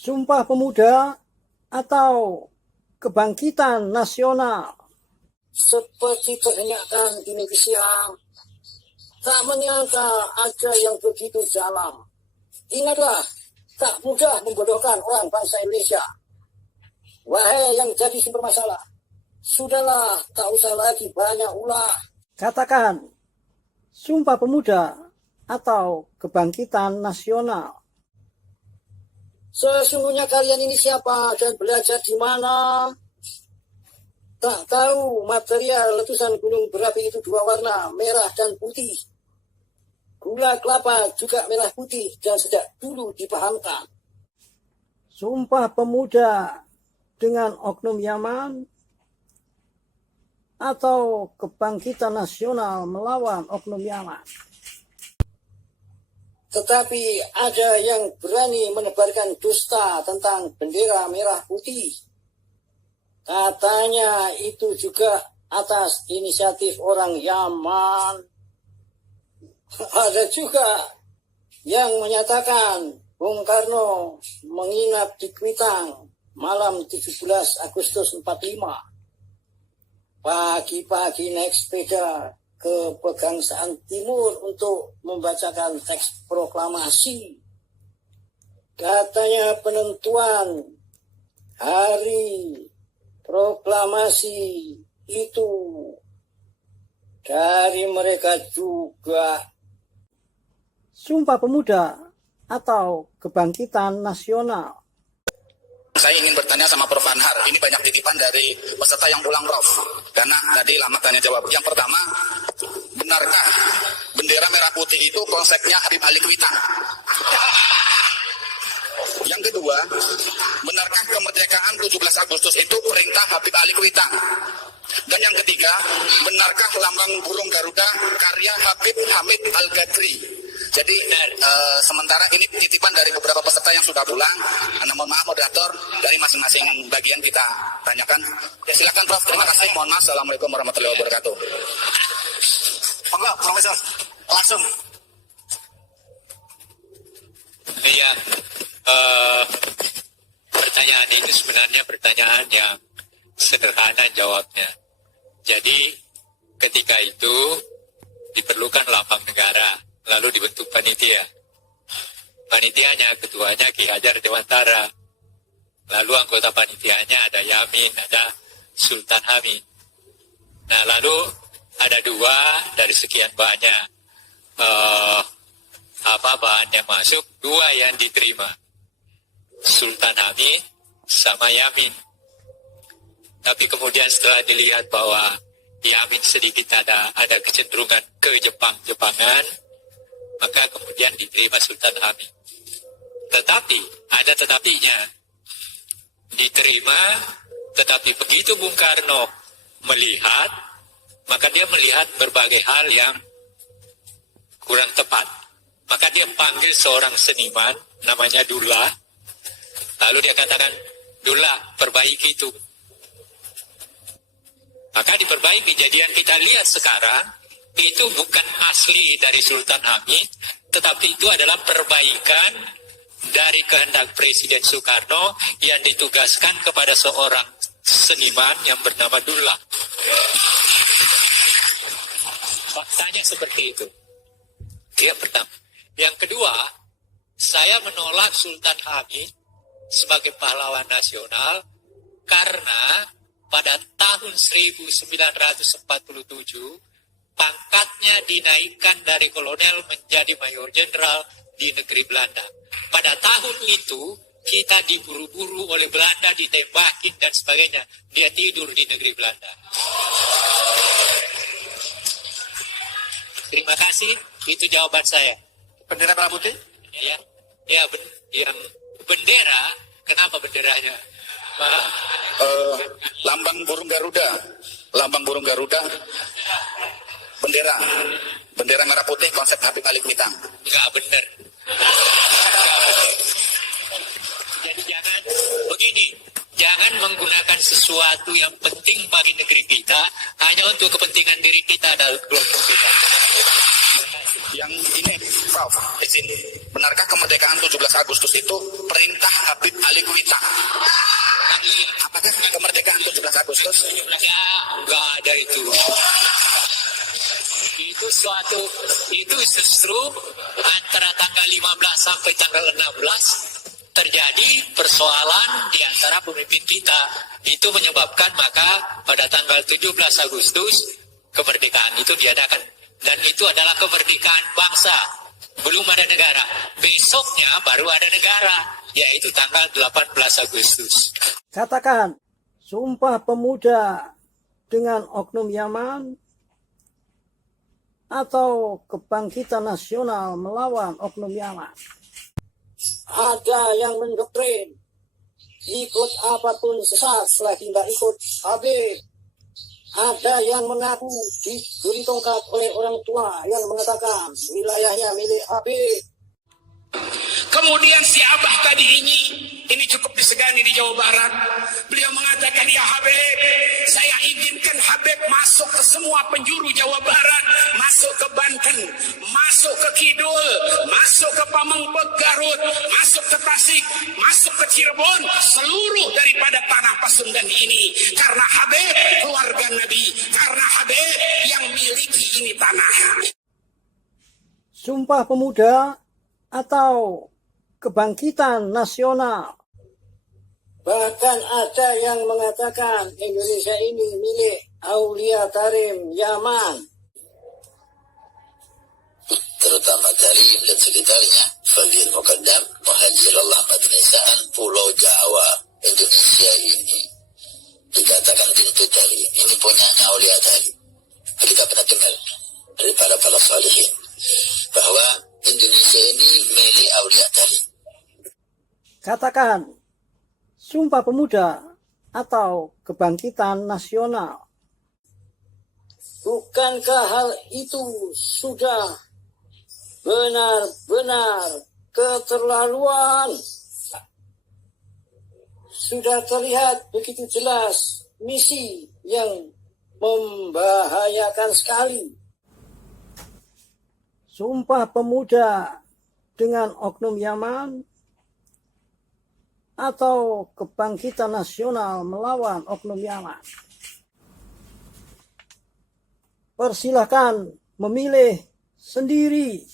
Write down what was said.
Sumpah Pemuda atau Kebangkitan Nasional. Seperti ternyata di Indonesia, tak menyangka ada yang begitu dalam. Ingatlah, tak mudah membodohkan orang bangsa Indonesia. Wahai yang jadi sumber masalah, sudahlah, tak usah lagi banyak ulah. Katakan, Sumpah Pemuda atau Kebangkitan Nasional. Sesungguhnya kalian ini siapa dan belajar di mana? Tak tahu material letusan gunung berapi itu dua warna, merah dan putih. Gula kelapa juga merah putih dan sejak dulu dipahamkan. Sumpah Pemuda dengan Oknum Yaman atau Kebangkitan Nasional melawan Oknum Yaman. Tetapi ada yang berani menebarkan dusta tentang bendera merah putih. Katanya itu juga atas inisiatif orang Yaman. Ada juga yang menyatakan Bung Karno menginap di Kuitang malam 17 Agustus 45. Pagi-pagi naik sepeda ke Pegangsaan Timur untuk membacakan teks proklamasi. Katanya penentuan hari proklamasi itu dari mereka juga. Sumpah Pemuda atau Kebangkitan Nasional. Saya ingin bertanya sama Prof. Anhar, ini banyak titipan dari peserta yang pulang, Prof. Karena tadi lama tanya jawab. Yang pertama, benarkah bendera merah putih itu konsepnya Habib Ali Kuitang? Yang kedua, benarkah kemerdekaan 17 Agustus itu perintah Habib Ali Kuitang? Dan yang ketiga, benarkah lambang burung Garuda karya Habib Hamid Al-Ghazali? Jadi sementara ini titipan dari beberapa peserta yang sudah pulang. Mohon maaf moderator, dari masing-masing bagian kita tanyakan. Silakan Prof. Terima kasih. Mohon maaf. Assalamualaikum warahmatullahi wabarakatuh. Monggo, Profesor. Langsung. Iya, pertanyaan ini sebenarnya pertanyaan yang sederhana jawabnya. Jadi ketika itu diperlukan lambang negara, lalu dibentuk panitia. Panitianya, ketuanya Ki Hajar Dewantara. Lalu anggota panitianya ada Yamin, ada Sultan Hamid. Nah, lalu ada dua dari sekian banyak bahan yang masuk, dua yang diterima. Sultan Hamid sama Yamin. Tapi kemudian setelah dilihat bahwa Yamin sedikit ada kecenderungan ke Jepangan, maka kemudian diterima Sultan Hamid. Tetapi, ada tetapinya. Diterima, tetapi begitu Bung Karno melihat, maka dia melihat berbagai hal yang kurang tepat. Maka dia panggil seorang seniman, namanya Dullah. Lalu dia katakan, Dullah, perbaiki itu. Maka diperbaiki. Jadi yang kita lihat sekarang, itu bukan asli dari Sultan Hamid, tetapi itu adalah perbaikan dari kehendak Presiden Soekarno yang ditugaskan kepada seorang seniman yang bernama Dullah. Faktanya seperti itu. Yang pertama. Yang kedua, saya menolak Sultan Hamid sebagai pahlawan nasional karena pada tahun 1947 pangkatnya dinaikkan dari kolonel menjadi mayor jenderal di negeri Belanda. Pada tahun itu kita diburu-buru oleh Belanda, ditembakin dan sebagainya. Dia tidur di negeri Belanda. Terima kasih, itu jawaban saya. Bendera merah putih? Ya, yang bendera, kenapa benderanya? Lambang burung Garuda, bendera merah putih konsep Habib Ali Kuitang. Enggak benar. Jadi jangan menggunakan sesuatu yang penting bagi negeri kita hanya untuk kepentingan diri kita dan kelompok kita. Yang ini, Prof, di sini. benarkah kemerdekaan 17 Agustus itu perintah Habib Ali Kuita? Apakah kemerdekaan 17 Agustus? Ya, enggak ada itu. Itu justru antara tanggal 15 sampai tanggal 16 terjadi persoalan di antara pemimpin kita. Itu menyebabkan maka pada tanggal 17 Agustus kemerdekaan itu diadakan. Dan itu adalah kemerdekaan bangsa. Belum ada negara. Besoknya baru ada negara, yaitu tanggal 18 Agustus. Katakan, Sumpah Pemuda dengan Oknum Yaman atau Kebangkitan Nasional melawan Oknum Yaman? Ada yang mendoktrin ikut apapun sesat selagi tidak ikut Habib. Ada yang mengaku diberi tongkat oleh orang tua yang mengatakan wilayahnya milik Habib. Kemudian si Abah tadi ini cukup disegani di Jawa Barat. Beliau mengatakan, ya Habib, saya izinkan Habib masuk ke semua penjuru Jawa Barat, masuk ke Banten, masuk ke Kidul, masuk ke Pamengpeuk Garut, masuk ke Tasik, masuk ke Cirebon, seluruh daripada tanah Pasundan ini. Karena Habib keluarga Nabi, karena Habib yang miliki ini tanah. Sumpah Pemuda atau Kebangkitan Nasional? Bahkan ada yang mengatakan Indonesia ini milik Aulia Karim Yaman. Terutama Tarim dan sekitarnya, Fadil Muqaddam, Muhajir Allah Madnisaan, Pulau Jawa, Indonesia ini dikatakan pintu Tarim. Ini punya Aulia Tarim. Kita pernah dengar dari para salihin bahwa Indonesia ini milik Aulia Tarim. Katakan, Sumpah Pemuda atau Kebangkitan Nasional? Bukankah hal itu sudah benar-benar keterlaluan? Sudah terlihat begitu jelas misi yang membahayakan sekali. Sumpah Pemuda dengan Oknum Yaman atau Kebangkitan Nasional melawan Oknum Yaman? Persilahkan memilih sendiri.